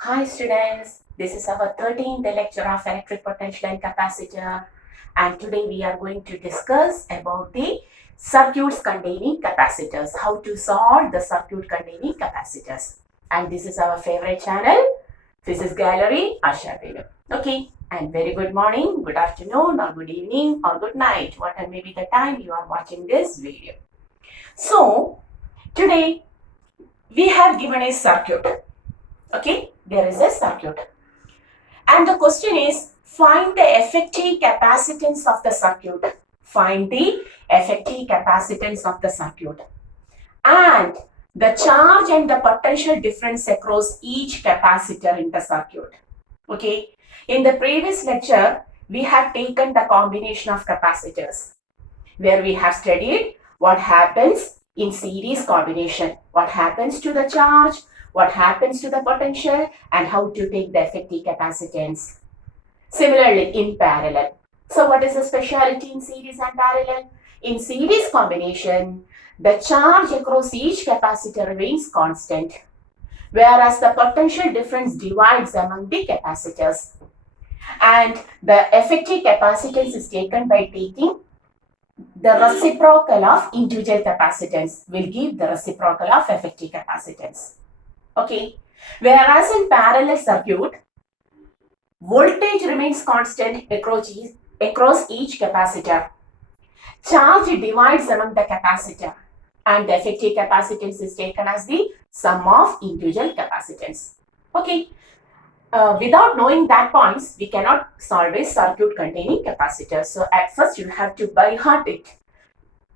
Hi students, this is our 13th lecture of electric potential and capacitor, and today we are going to discuss about the circuits containing capacitors, how to solve the circuit containing capacitors. And this is our favorite channel, Physics Gallery, Asha Velu. Okay, and very good morning, good afternoon or good evening or good night, whatever may be the time you are watching this video. So, today we have given a circuit. Okay, there is a circuit. And the question is, find the effective capacitance of the circuit. Find the effective capacitance of the circuit. And the charge and the potential difference across each capacitor in the circuit. Okay. In the previous lecture, we have taken the combination of capacitors, where we have studied what happens in series combination, what happens to the charge, what happens to the potential, and how to take the effective capacitance. Similarly, in parallel. So what is the speciality in series and parallel? In series combination, the charge across each capacitor remains constant, whereas the potential difference divides among the capacitors. And the effective capacitance is taken by taking the reciprocal of individual capacitance will give the reciprocal of effective capacitance. Okay. Whereas in parallel circuit, voltage remains constant across each capacitor. Charge divides among the capacitor, and the effective capacitance is taken as the sum of individual capacitance. Okay. Without knowing that points, we cannot solve a circuit containing capacitors. So at first you have to by heart it.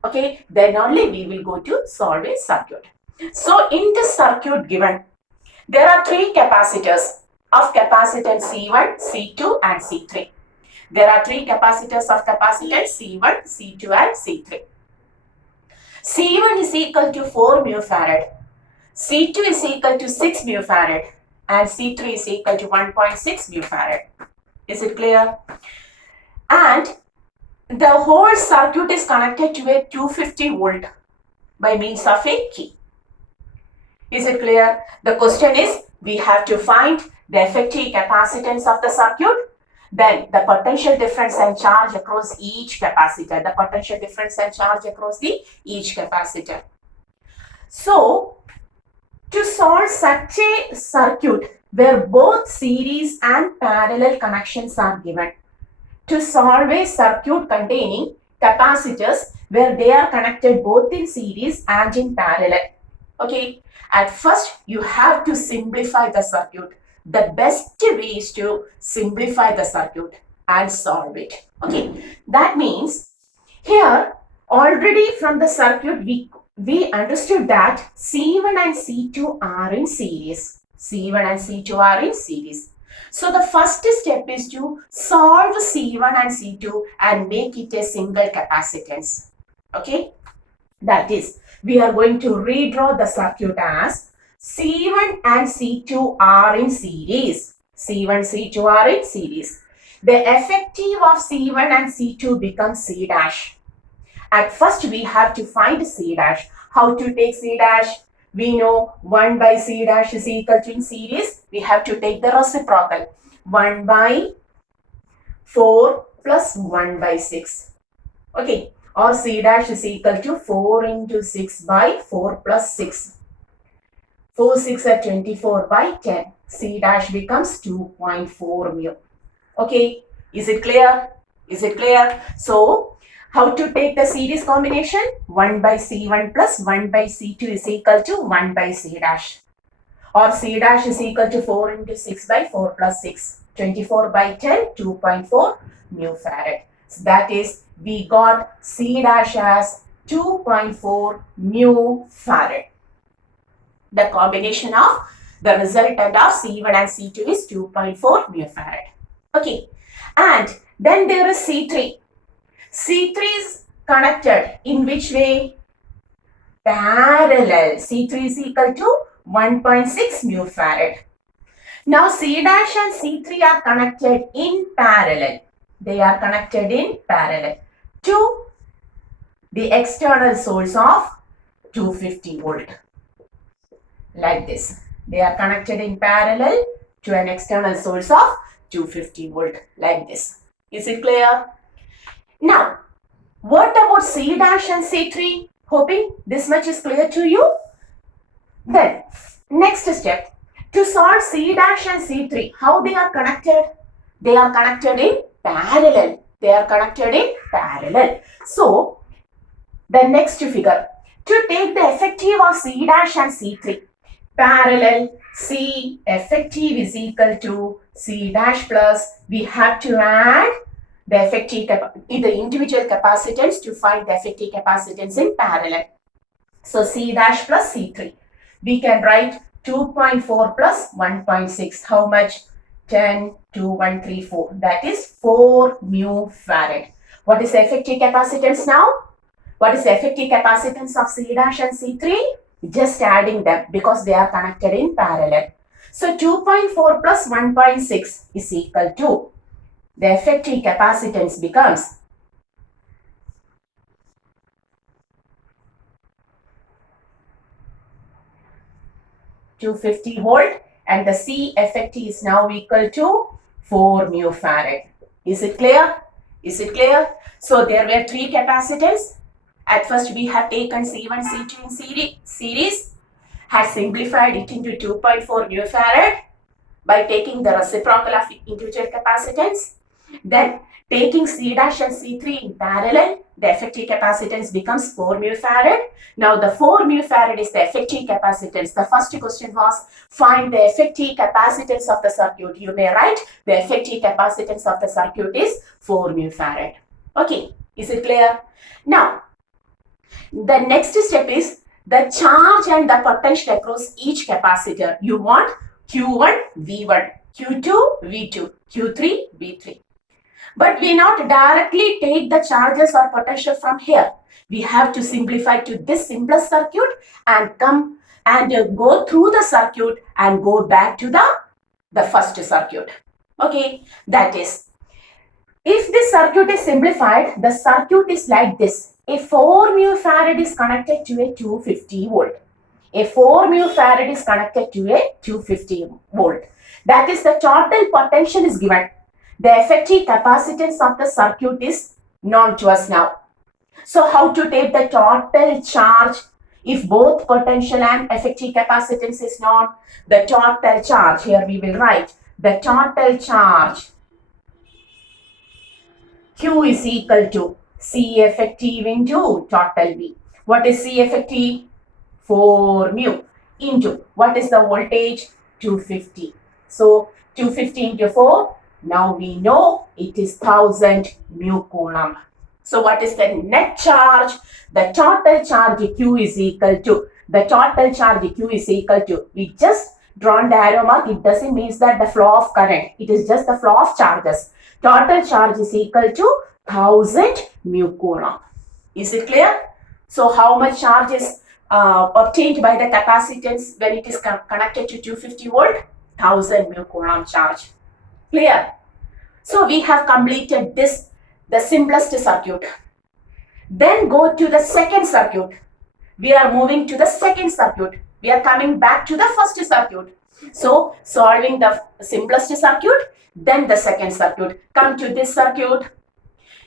Okay, then only we will go to solve a circuit. So in this circuit given, there are three capacitors of capacitance C1, C2 and C3. There are three capacitors of capacitance C1, C2 and C3. C1 is equal to 4 mu farad, C2 is equal to 6 mu farad and C3 is equal to 1.6 mu farad. Is it clear? And the whole circuit is connected to a 250 volt by means of a key. Is it clear? The question is, we have to find the effective capacitance of the circuit, then the potential difference and charge across each capacitor, the potential difference and charge across each capacitor. So, to solve such a circuit where both series and parallel connections are given, to solve a circuit containing capacitors where they are connected both in series and in parallel. Okay, at first you have to simplify the circuit. The best way is to simplify the circuit and solve it. Okay, that means here already from the circuit we understood that C1 and C2 are in series. C1 and C2 are in series. So the first step is to solve C1 and C2 and make it a single capacitance. Okay, that is, we are going to redraw the circuit as C1 and C2 are in series. C1, C2 are in series. The effective of C1 and C2 becomes C dash. At first, we have to find C dash. How to take C dash? We know 1 by C dash is equal to in series. We have to take the reciprocal. 1 by 4 plus 1 by 6. Okay. Or C dash is equal to 4 into 6 by 4 plus 6. 4 6 are 24 by 10. C dash becomes 2.4 mu. Okay. Is it clear? Is it clear? So, how to take the series combination? 1 by C1 plus 1 by C2 is equal to 1 by C dash. Or C dash is equal to 4 into 6 by 4 plus 6. 24 by 10, 2.4 mu farad. So that is, we got C dash as 2.4 mu farad. The combination of the resultant of C1 and C2 is 2.4 mu farad. Okay. And then there is C3. C3 is connected in which way? Parallel. C3 is equal to 1.6 mu farad. Now C dash and C3 are connected in parallel. They are connected in parallel to the external source of 250 volt. Like this. They are connected in parallel to an external source of 250 volt like this. Is it clear? Now, what about C dash and C3? Hoping this much is clear to you. Then, next step, to solve C dash and C3, how they are connected? They are connected in parallel. They are connected in parallel. So, the next figure, to take the effective of C dash and C3, parallel C effective is equal to C dash plus, we have to add the effective the individual capacitance to find the effective capacitance in parallel. So C dash plus C3. We can write 2.4 plus 1.6. How much? 10 to 134. That is 4 mu farad. What is the effective capacitance now? What is the effective capacitance of C dash and C3? Just adding them because they are connected in parallel. So 2.4 plus 1.6 is equal to, the effective capacitance becomes 250 volt and the C effective is now equal to 4 mu farad. Is it clear? Is it clear? So there were 3 capacitors. At first we have taken C1, C2 in series, had simplified it into 2.4 mu farad by taking the reciprocal of individual capacitance. Then taking C dash and C3 in parallel, the effective capacitance becomes 4 mu farad. Now the 4 mu farad is the effective capacitance. The first question was, find the effective capacitance of the circuit. You may write the effective capacitance of the circuit is 4 mu farad. Okay, is it clear? Now, the next step is the charge and the potential across each capacitor. You want Q1, V1, Q2, V2, Q3, V3. But we not directly take the charges or potential from here. We have to simplify to this simplest circuit and come and go through the circuit and go back to the first circuit. Okay, that is, if this circuit is simplified, the circuit is like this. A 4 mu farad is connected to a 250 volt. A 4 mu farad is connected to a 250 volt. That is, the total potential is given. The effective capacitance of the circuit is known to us now. So how to take the total charge if both potential and effective capacitance is known? The total charge, here we will write the total charge Q is equal to C effective into total V. What is C effective? 4 mu into, what is the voltage? 250. So 250 into 4, now we know it is 1000 mu coulomb. So what is the net charge? The total charge Q is equal to, the total charge Q is equal to, we just drawn the arrow mark, it doesn't mean that the flow of current, it is just the flow of charges. Total charge is equal to 1000 mu coulomb. Is it clear? So how much charge is obtained by the capacitance when it is connected to 250 volt? 1000 mu coulomb charge. Clear? So we have completed this, the simplest circuit. Then go to the second circuit. We are moving to the second circuit. We are coming back to the first circuit. So solving the simplest circuit, then the second circuit. Come to this circuit.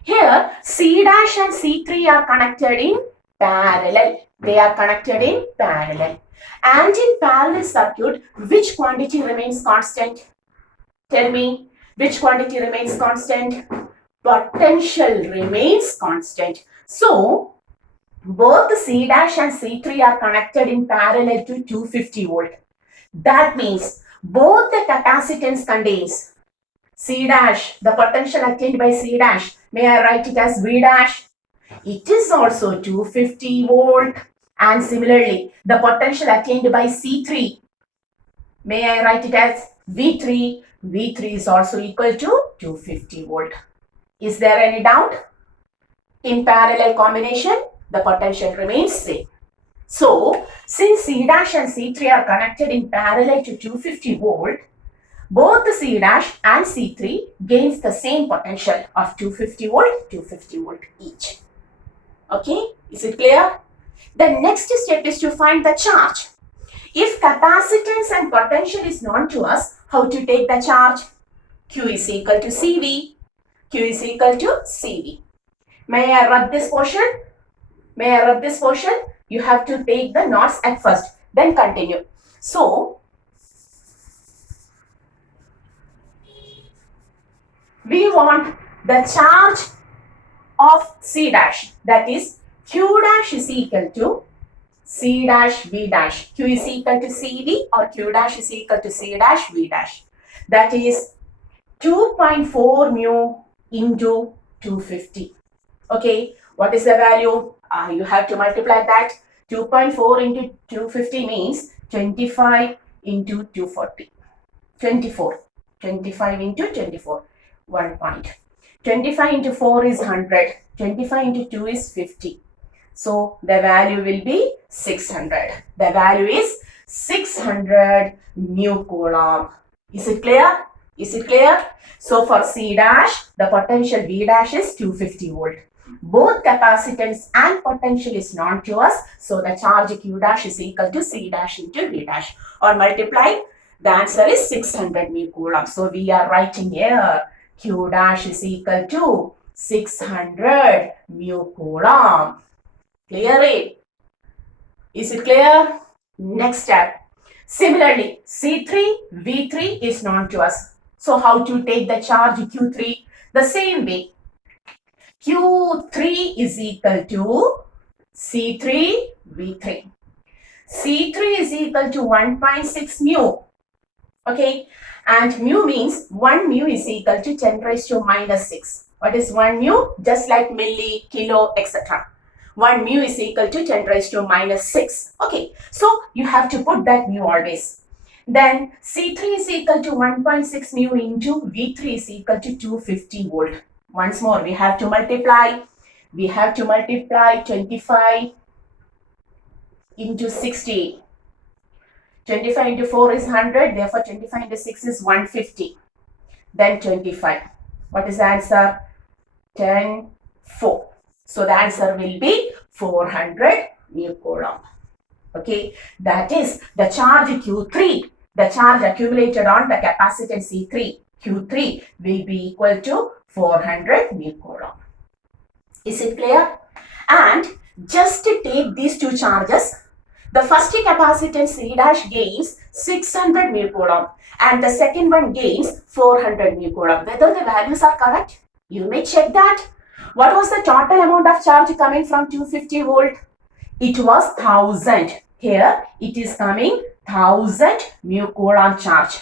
Here C dash and C3 are connected in parallel. They are connected in parallel. And in parallel circuit, which quantity remains constant? Tell me, which quantity remains constant? Potential remains constant. So both C dash and C3 are connected in parallel to 250 volt. That means both the capacitance contains C dash, the potential attained by C dash. May I write it as V dash? It is also 250 volt. And similarly, the potential attained by C3. May I write it as V3? V3 is also equal to 250 volt. Is there any doubt? In parallel combination, the potential remains same. So, since C dash and C3 are connected in parallel to 250 volt, both the C dash and C3 gains the same potential of 250 volt each. Okay, is it clear? The next step is to find the charge. If capacitance and potential is known to us, How to take the charge? Q is equal to CV. Q is equal to CV. May I rub this portion? May I rub this portion? You have to take the knots at first, then continue. So, we want the charge of C dash, that is Q dash is equal to C dash V dash. Q is equal to CV or Q dash is equal to C dash V dash. That is 2.4 mu into 250. Okay, what is the value? You have to multiply that. 2.4 into 250 means 25 into 240. 24. 25 into 24. 1 point. 25 into 4 is 100. 25 into 2 is 50. So the value will be 600. The value is 600 mu coulomb. Is it clear? Is it clear? So for C dash, the potential V dash is 250 volt. Both capacitance and potential is known to us. So the charge Q dash is equal to C dash into V dash. Or multiply, the answer is 600 mu coulomb. So we are writing here Q dash is equal to 600 mu coulomb. Clear it? Is it clear? Next step. Similarly, C3, V3 is known to us. So how to take the charge Q3? The same way. Q3 is equal to C3, V3. C3 is equal to 1.6 mu. Okay. And mu means 1 mu is equal to 10 raised to minus 6. What is 1 mu? Just like milli, kilo, etc. 1 mu is equal to 10 raised to minus 6. Okay, so you have to put that mu always. Then C3 is equal to 1.6 mu into V3 is equal to 250 volt. Once more, we have to multiply. We have to multiply 25 into 60. 25 into 4 is 100. Therefore, 25 into 6 is 150. Then 25. What is the answer? 10, 4. So the answer will be 400 mu coulomb. Okay, that is the charge Q3, the charge accumulated on the capacitance C3, Q3 will be equal to 400 mu coulomb. Is it clear? And just to take these two charges, the first capacitance C dash gains 600 mu coulomb and the second one gains 400 mu coulomb. Whether the values are correct, you may check that. What was the total amount of charge coming from 250 volt? It was 1000. Here it is coming 1000 mu coulomb charge.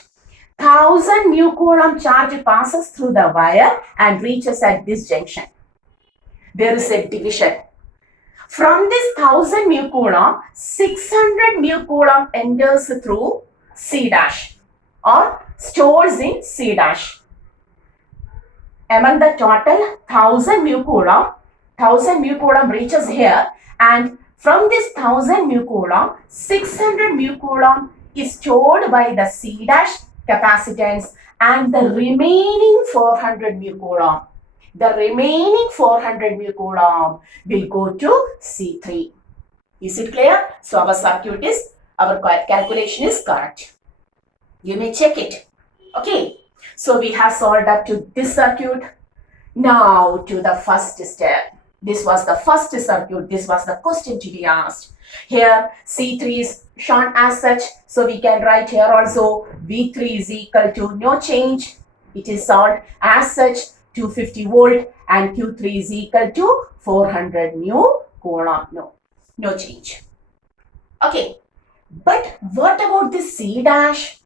1000 mu coulomb charge passes through the wire and reaches at this junction. There is a division. From this 1000 mu coulomb, 600 mu coulomb enters through C dash or stores in C dash. Among the total 1000 mu coulomb reaches here, and from this 1000 mu coulomb, 600 mu coulomb is stored by the C dash capacitance and the remaining 400 mu coulomb. The remaining 400 mu coulomb will go to C3. Is it clear? So our circuit is, our calculation is correct. You may check it. Okay. So we have solved up to this circuit. Now to the first step. This was the first circuit. This was the question to be asked. Here C3 is shown as such. So we can write here also V3 is equal to no change. It is solved as such 250 volt and Q3 is equal to 400 mu coulomb. No change. Okay. But what about this C dash?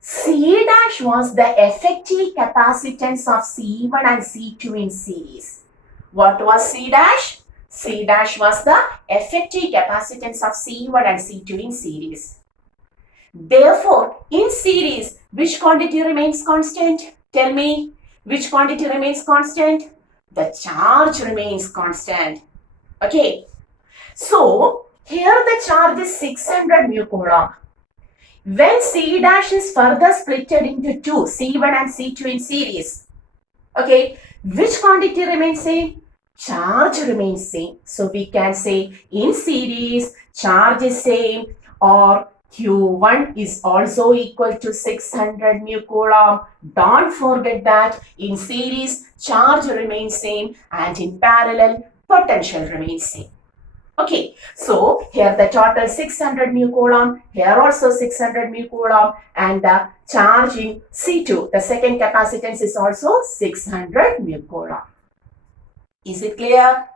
C dash was the effective capacitance of C1 and C2 in series. What was C dash? C dash was the effective capacitance of C1 and C2 in series. Therefore, in series, which quantity remains constant? Tell me, which quantity remains constant? The charge remains constant. Okay. So, here the charge is 600 mu coulomb. When C dash is further splitted into two, C1 and C2 in series, okay, which quantity remains same? Charge remains same. So we can say in series, charge is same or Q1 is also equal to 600 mu coulomb. Don't forget that in series, charge remains same and in parallel, potential remains same. Okay, so here the total 600 mu coulomb, here also 600 mu coulomb, and the charge in C2, the second capacitance is also 600 mu coulomb. Is it clear?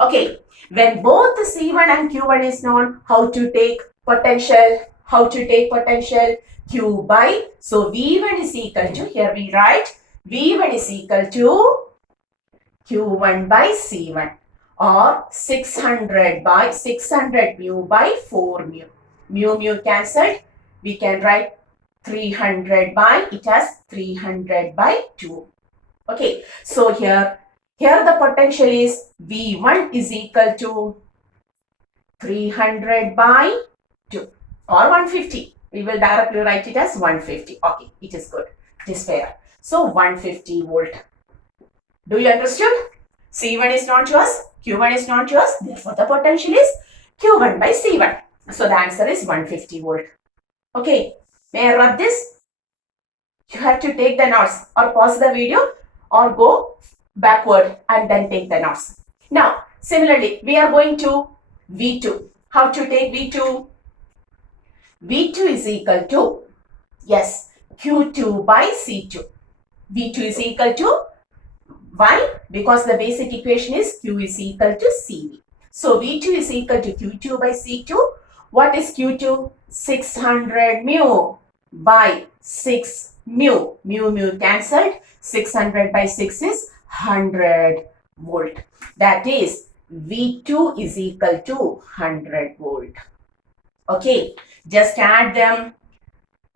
Okay, when both the C1 and Q1 is known, how to take potential, Q by, so V1 is equal to, here we write, V1 is equal to Q1 by C1 or 600 by 600 mu by 4 mu. Mu cancelled, we can write 300 by, it has 300 by 2. Okay, so here the potential is V1 is equal to 300 by 2 or 150. We will directly write it as 150. Okay, it is good. It is fair. So 150 volt. Do you understood? C1 is known to us, Q1 is known to us. Therefore, the potential is Q1 by C1. So the answer is 150 volt. Okay, may I rub this? You have to take the notes or pause the video or go backward and then take the notes. Now, similarly, we are going to V2. How to take V2? V2 is equal to, yes, Q2 by C2. V2 is equal to, why? Because the basic equation is Q is equal to CV. So V2 is equal to Q2 by C2. What is Q2? 600 mu by 6 mu. Mu cancelled. 600 by 6 is 100 volt. That is V2 is equal to 100 volt. Okay, just add them.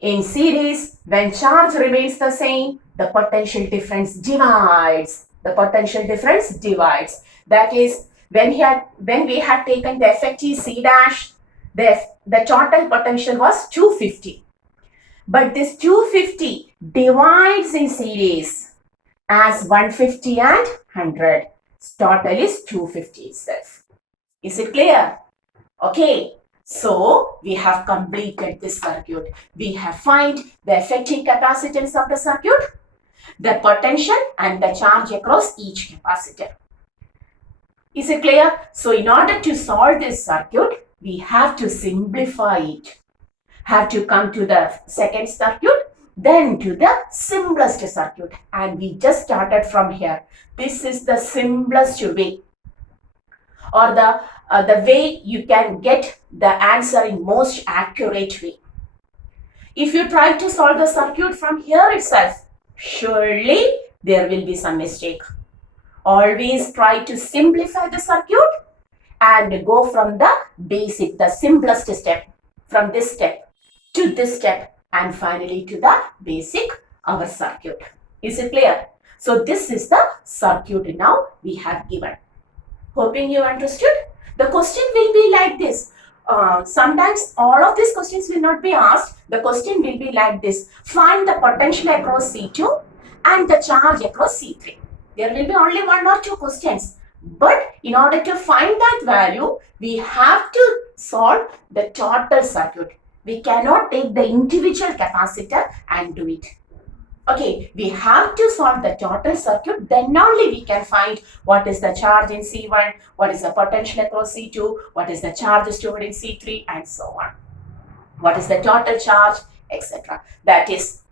In series, when charge remains the same, the potential difference divides. The potential difference divides. That is, when we had taken the effective C dash, the total potential was 250. But this 250 divides in series as 150 and 100. Total is 250 itself. Is it clear? Okay. So, we have completed this circuit. We have find the effective capacitance of the circuit, the potential and the charge across each capacitor. Is it clear? So, in order to solve this circuit, we have to simplify it. Have to come to the second circuit, then to the simplest circuit. And we just started from here. This is the simplest way, or the way you can get the answer in most accurate way. If you try to solve the circuit from here itself, surely there will be some mistake. Always try to simplify the circuit and go from the basic, the simplest step, from this step to this step and finally to the basic, our circuit. Is it clear? So this is the circuit now we have given. Hoping you understood. The question will be like this. Sometimes all of these questions will not be asked. The question will be like this. Find the potential across C2 and the charge across C3. There will be only one or two questions. But in order to find that value, we have to solve the total circuit. We cannot take the individual capacitor and do it. Okay, we have to solve the total circuit, then only we can find what is the charge in C1, what is the potential across C2, what is the charge stored in C3 and so on. What is the total charge, etc. That is,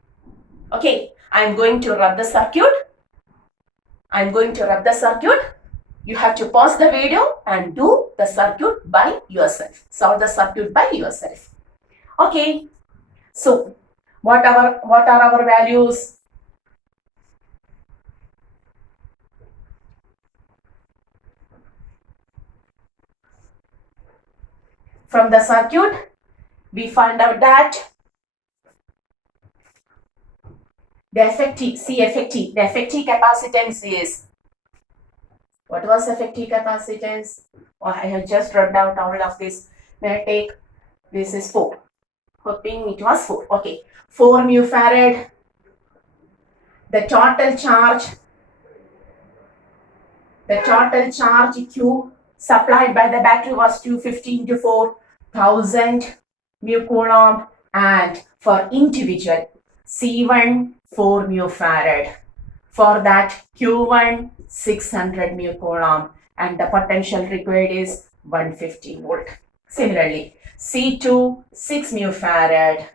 okay, I am going to rub the circuit. You have to pause the video and do the circuit by yourself. Solve the circuit by yourself. Okay, so what are our values? From the circuit, we found out that the effective capacitance is, what was effective capacitance? Oh, I have just rubbed out all of this. May I take, this is 4. Hoping it was 4. Okay, 4 mu farad. The total charge Q supplied by the battery was 250 into 4,000. mu coulomb, and for individual C1 4 mu farad. For that Q1 600 mu coulomb and the potential required is 150 volt. Similarly, C2 6 mu farad.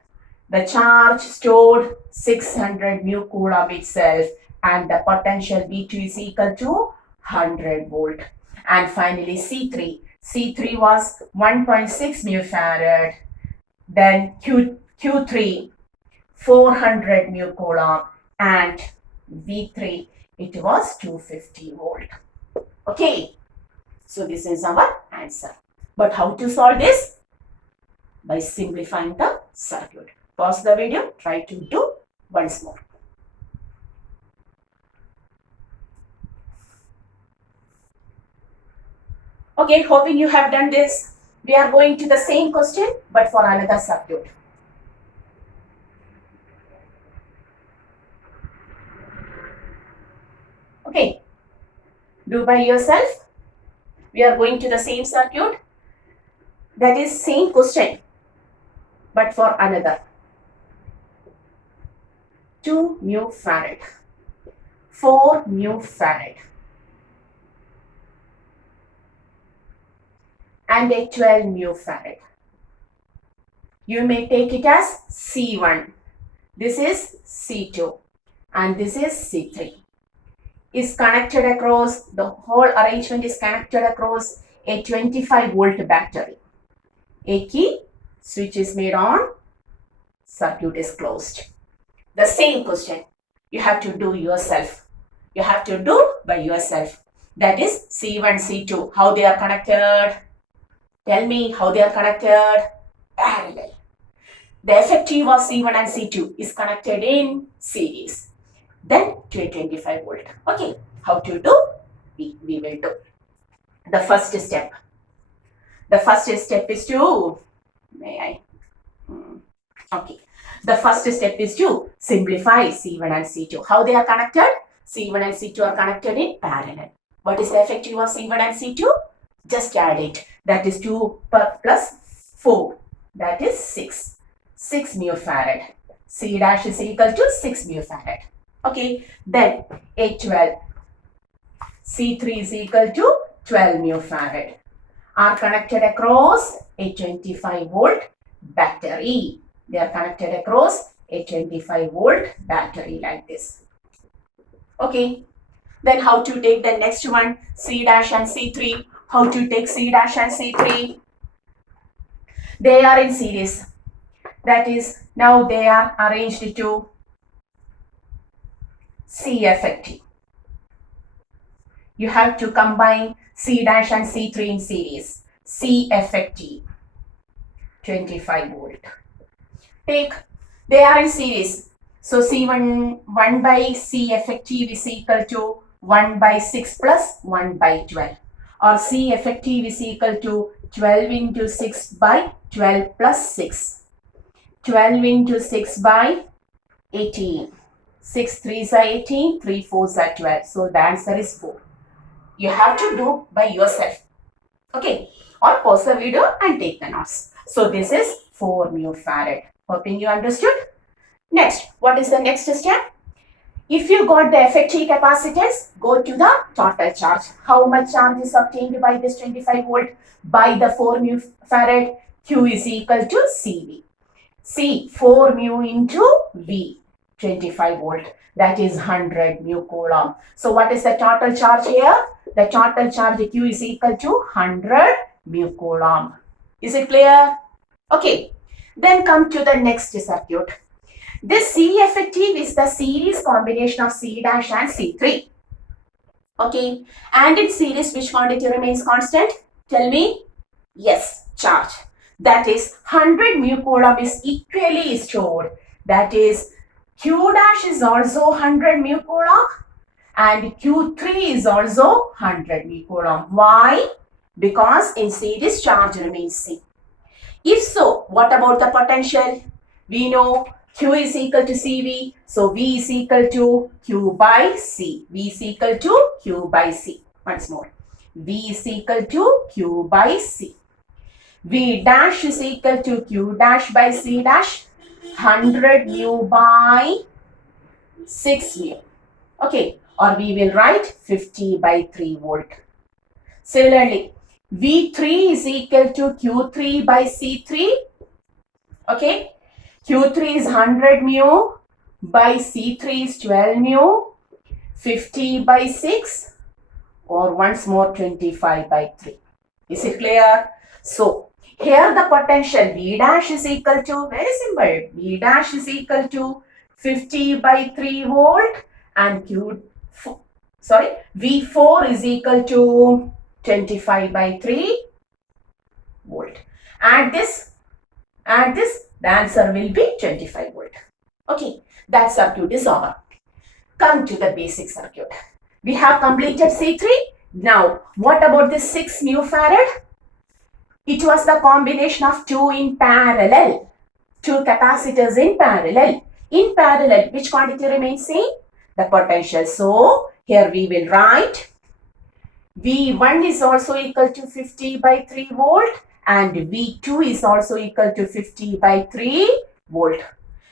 The charge stored 600 mu coulomb itself and the potential V2 is equal to 100 volt. And finally C3. C3 was 1.6 mu farad. Then Q3 400 mu coulomb and V3 it was 250 volt. Okay, so this is our answer. But how to solve this? By simplifying the circuit. Pause the video, try to do once more. Okay, hoping you have done this. We are going to the same question but for another circuit. Okay, do by yourself. We are going to the same circuit. That is same question but for another. 2 mu farad, 4 mu farad and a 12 mu farad. You may take it as C1. This is C2 and this is C3. Is connected across, the whole arrangement is connected across a 25 volt battery. A key, switch is made on, circuit is closed. The same question you have to do yourself. You have to do by yourself. That is C1, C2. How they are connected? Tell me how they are connected. Parallel. The effective of C1 and C2 is connected in series. Then to a 25 volt. Okay, how to do? We will do. The first step. The first step is to, okay. The first step is to simplify C1 and C2. How they are connected? C1 and C2 are connected in parallel. What is the effective of C1 and C2? Just add it. That is 2 plus 4. That is 6. 6 mu farad. C dash is equal to 6 mu farad. Okay. Then A12. C3 is equal to 12 mu farad. Are connected across a 25 volt battery. They are connected across a 25 volt battery like this. Okay. Then how to take the next one? C dash and C3. How to take C dash and C3? They are in series. That is, now they are arranged to C effective. You have to combine C dash and C3 in series. C effective 25 volt. Take, they are in series. So C1 1 by C effective is equal to 1 by 6 plus 1 by 12. Or C effective is equal to 12 into 6 by 12 plus 6. 12 into 6 by 18. 6 3s are 18, 3 4s are 12. So the answer is 4. You have to do by yourself. Okay. Or pause the video and take the notes. So this is 4 mu farad. Hoping you understood. Next, what is the next step? If you got the effective capacitance, go to the total charge. How much charge is obtained by this 25 volt? By the 4 mu farad, Q is equal to CV. C, 4 mu into V, 25 volt. That is 100 mu coulomb. So what is the total charge here? The total charge Q is equal to 100 mu coulomb. Is it clear? Okay. Then come to the next circuit. This C effective is the series combination of C dash and C3. Okay. And in series, which quantity remains constant? Tell me. Yes, charge. That is 100 mu coulomb is equally stored. That is Q dash is also 100 mu coulomb and Q3 is also 100 mu coulomb. Why? Because in series charge remains same. If so, what about the potential? We know Q is equal to CV. So V is equal to Q by C. V is equal to Q by C. Once more. V is equal to Q by C. V dash is equal to Q dash by C dash, 100 mu by 6 mu. Okay, or we will write 50 by 3 volt. Similarly, V3 is equal to Q3 by C3. Okay, Q3 is 100 mu by C3 is 12 mu, 50 by 6, or once more 25 by 3. Is it clear? So, here the potential V dash is equal to, very simple, V dash is equal to 50 by 3 volt and V4 is equal to 25 by 3 volt. Add this, the answer will be 25 volt. Okay, that circuit is over. Come to the basic circuit. We have completed C3. Now, what about this 6 mu farad? It was the combination of two in parallel. Two capacitors in parallel. In parallel, which quantity remains same? The potential. So, here we will write V1 is also equal to 50 by 3 volt and V2 is also equal to 50 by 3 volt.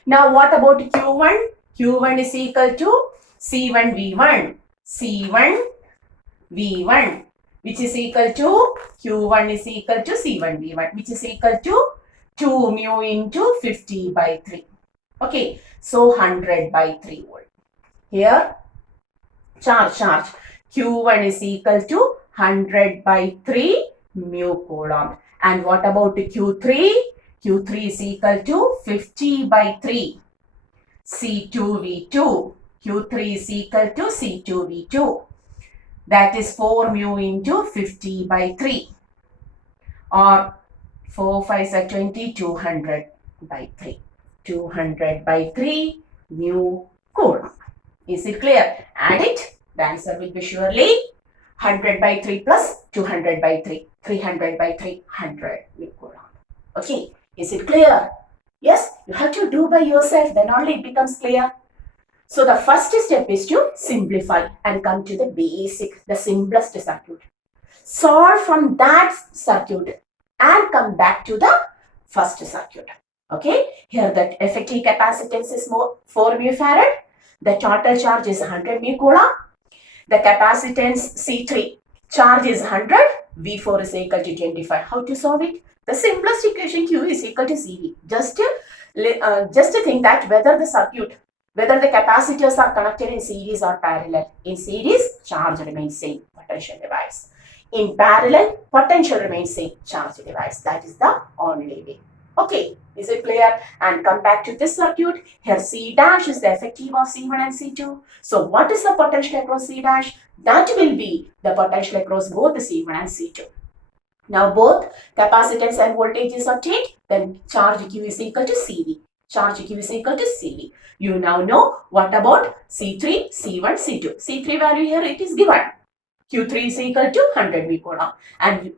Now, what about Q1? Q1 is equal to C1 V1. C1 V1, which is equal to Q1 is equal to C1 V1, which is equal to 2 mu into 50 by 3. Okay, so 100 by 3 volt. Here, charge. Q1 is equal to 100 by 3 mu coulomb. And what about Q3? Q3 is equal to 50 by 3 C2V2. Q3 is equal to C2V2. That is 4 mu into 50 by 3. Or 4 5 are 20, 200 by 3. 200 by 3 mu coulomb. Is it clear? Add it. The answer will be surely 100 by 3 plus 200 by 3. 300 by 3, 100 mu coulomb. Okay. Is it clear? Yes, you have to do by yourself. Then only it becomes clear. So the first step is to simplify and come to the basic, the simplest circuit. Solve from that circuit and come back to the first circuit. Okay, here the effective capacitance is 4 mu farad. The total charge is 100 mu coulomb. The capacitance C3 charge is 100. V4 is equal to 25. How to solve it? The simplest equation Q is equal to CV. Just to think that whether the capacitors are connected in series or parallel. In series, charge remains same, potential divides. In parallel, potential remains same, charge divides. That is the only way. Okay, is it clear? And come back to this circuit. Here C dash is the effective of C1 and C2. So what is the potential across C dash? That will be the potential across both the C1 and C2. Now both capacitance and voltage is obtained. Then charge Q is equal to CV. Charge Q is equal to CV. You now know what about C3, C1, C2. C3 value here it is given. Q3 is equal to 100 mu coulomb. And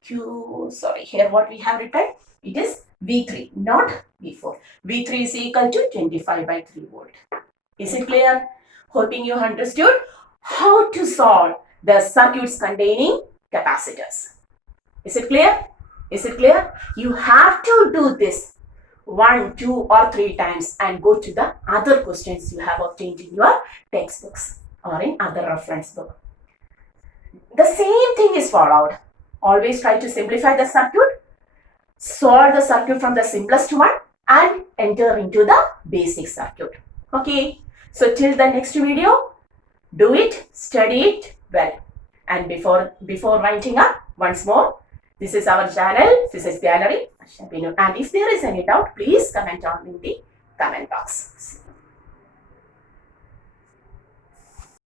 here what we have written, it is V3, not V4. V3 is equal to 25 by 3 volt. Is it clear? Hoping you understood how to solve the circuits containing capacitors. Is it clear? Is it clear? You have to do this 1, 2 or 3 times and go to the other questions you have obtained in your textbooks or in other reference book. The same thing is followed. Always try to simplify the circuit, solve the circuit from the simplest one and enter into the basic circuit. Okay. So till the next video, do it, study it well. And before winding up, once more, this is our channel, Physics Gallery. And if there is any doubt, please comment on in the comment box.